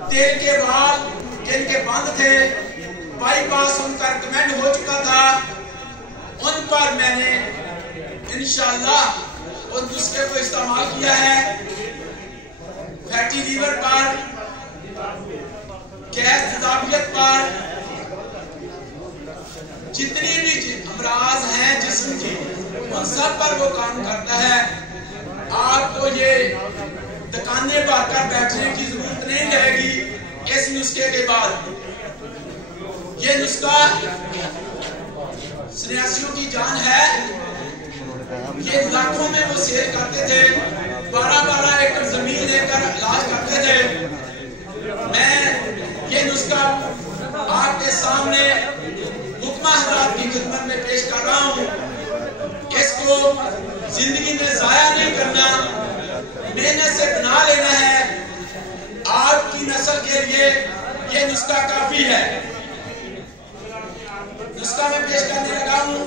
तेल के बाल जिनके बंद थे, बाईपास उनका रिकमेंड हो चुका था, उन पर मैंने इंशाअल्लाह उस नुस्खे को इस्तेमाल किया है। फैटी लीवर पर, गैस तेजाबियत पर, जितनी भी अमराज हैं जिस्म की, उन सब पर वो काम करता है। आपको ये दुकानें पर कर बैठने की जरूरत नहीं रहेगी इस नुस्खे के बाद। ये नुस्खा सन्यासियों की जान है। ये लाखों में वो सेल करते थे, 12-12 एकड़ जमीन लेकर इलाज करते थे। मैं ये नुस्खा आपके सामने हुक्मा हज़रात की खिदमत में पेश कर रहा हूँ। इसको जिंदगी में जाया नहीं करना, मेहनत से बना लेना है। आपकी नस्ल के लिए ये नुस्खा काफी है। नुस्खा में पेश करने लगा हूँ।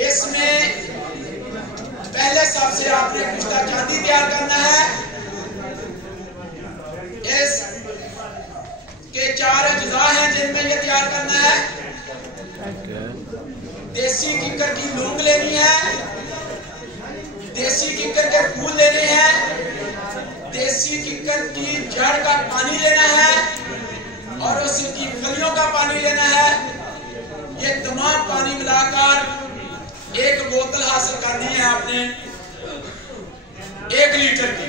इसमें पहले सबसे आपने कुश्ता चांदी तैयार करना है। इस के 4 अज्जा हैं जिनमें ये तैयार करना है। देसी किक्कर की लौंग लेनी है, देसी किक्कर के फूल लेने हैं, देसी किक्कर की जड़ का पानी लेना है और उसकी फलियों का पानी लेना है। ये तमाम पानी मिलाकर 1 बोतल हासिल करनी है आपने 1 लीटर की।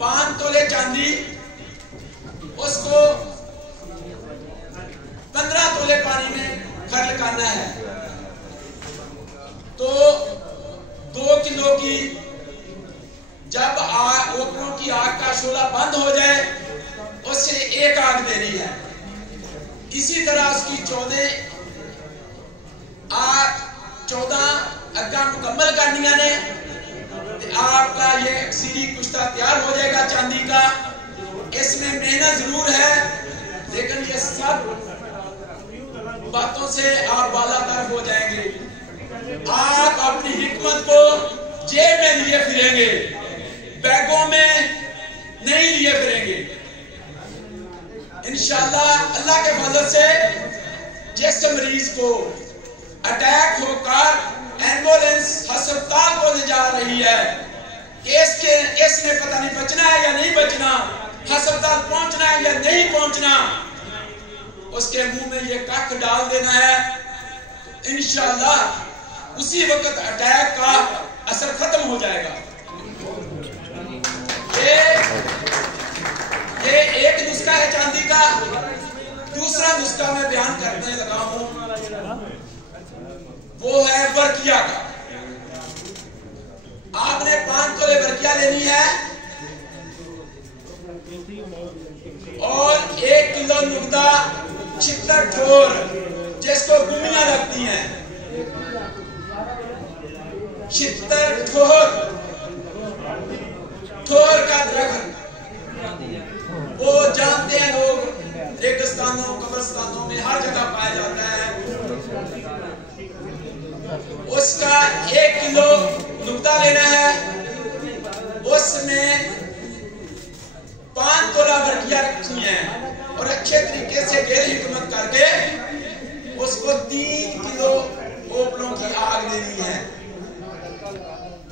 5 तोले चांदी, उसको 15 तोले पानी में खर्ल करना है। तो 2 किलो की जब ओपनों की आग का शोला बंद हो जाए, उससे 1 आग देनी है। इसी तरह उसकी 14 अग्गा मुकम्मल करनी ने। आपका ये अक्सीरी कुश्ता तैयार हो जाएगा चांदी का। इसमें मेहनत जरूर है, लेकिन ये सब बातों से आप बालातर हो जाएंगे। आप अपनी हिकमत को जेब में लिए फिरेंगे, बैगों में नहीं लिए फिरेंगे। इंशाअल्लाह अल्लाह के फजल से जिस मरीज को अटैक होकर एम्बुलेंस अस्पताल को ले जा रही है कि इसने पता नहीं बचना है या नहीं बचना, अस्पताल पहुंचना है या नहीं पहुंचना, उसके मुंह में ये कख डाल देना है। इंशाअल्लाह उसी वक्त अटैक का असर खत्म हो जाएगा। ये एक नुस्खा है चांदी का। दूसरा नुस्खा मैं बयान करने लगा हूं, वो है वर्किया का। आपने 5 तोले वर्किया लेनी है और 1 किलो नुकदा छितर ठोर, जिसको गुमियां लगती हैं, छितर ठोर, ठोर का दरख्त वो जानते हैं लोग, रेगिस्तानों कब्रिस्तानों में हर जगह पाया जाता है। उसका 1 किलो नुकदा लेना है। उसमें 5 तोला वर्किया रखनी है और अच्छे तरीके से गैर हिकमत करके उसको 3 किलो ओपनों की आग देनी है।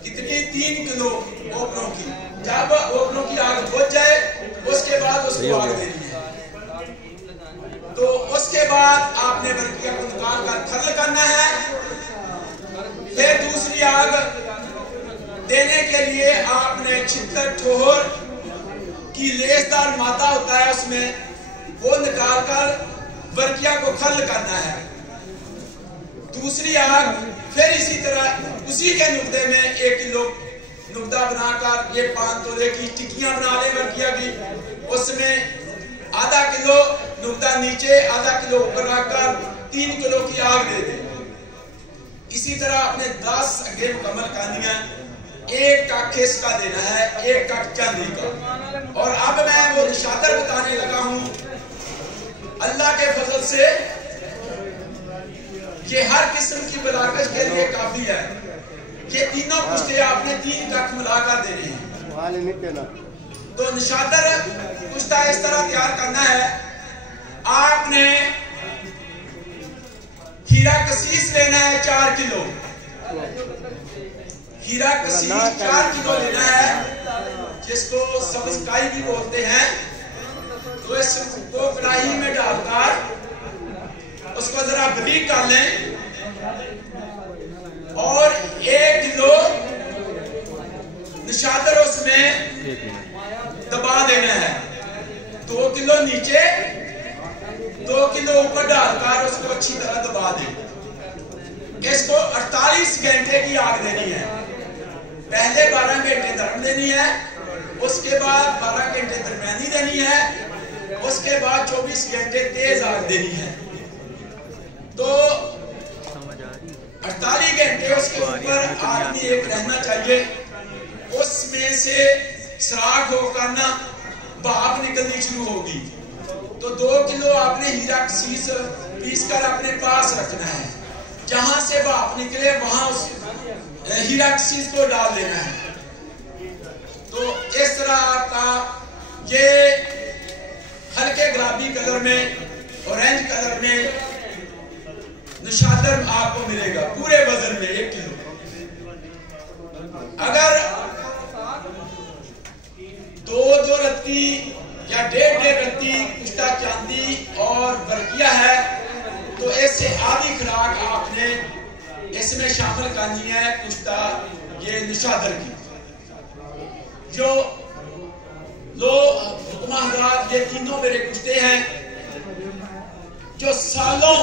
कितनी? 3 किलो ओपनों की। जब ओपनों की आग बुझ जाए उसके बाद उसको आग देनी है। तो उसके बाद आपने वर्किया को निकाल कर खत्म करना है। फिर दूसरी आग देने के लिए आपने छितर ठोर की लेसदार मादा होता है, उसमें वो निकालकर वर्किया को खल करना है। दूसरी आग फिर इसी तरह उसी के नुकदे में 1 किलो नुकदा बनाकर ये 5 तोले की टिक्कियां बना ले वर्किया की। उसमें आधा किलो नुकदा नीचे, आधा किलो ऊपर रखकर 3 किलो की आग दे दे। इसी तरह अपने 10 अगे मुकम्मल करनी है। 1 कख इसका देना है, 1 कख चांदी का। और अब मैं वो निशातर बताने लगा हूं। अल्लाह के फजल से ये हर किस्म की बलागत के लिए काफी है। ये तीनों कुश्ते आपने 3 कख मिलाकर देने हैं। तो निशातर कुश्ता इस तरह तैयार करना है, आपने हीरा कसीस लेना है 4 किलो, हीरा कसीस 4 किलो लेना है, जिसको सब्ज काई भी बोलते हैं। तो इसको कढ़ाई में डालकर उसको जरा बारीक कर लें और 1 किलो निशातर उसमें दबा देना है। 2 किलो नीचे 2 किलो ऊपर डालकर उसको अच्छी तरह दबा दें। इसको 48 घंटे की आग देनी है। पहले 12 घंटे धर्म देनी है, उसके बाद 12 घंटे दरमियानी देनी है, उसके बाद 24 घंटे तेज आग देनी है। तो 48 घंटे उसके ऊपर आदमी एक रहना चाहिए, उसमें से सराख होकर ना भाप निकलनी शुरू होगी। तो 2 किलो आपने हीरा कसीस पीस कर अपने पास रखना है, जहां से भाप निकले वहां उस हीरा कसीस को डाल देना है। तो इस तरह आपका ये हल्के गुलाबी कलर में, ऑरेंज कलर में निशातर आपको मिलेगा पूरे वजन में 1 किलो। अगर 2 रत्ती या 1.5 रत्ती कुश्ता चांदी और बरकिया है, तो इससे आधी खुराक आपने इसमें शामिल करनी है कुश्ता ये निशातर की। जो लो हुक्मा हज़रात, ये तीनों मेरे कुश्ते हैं जो सालों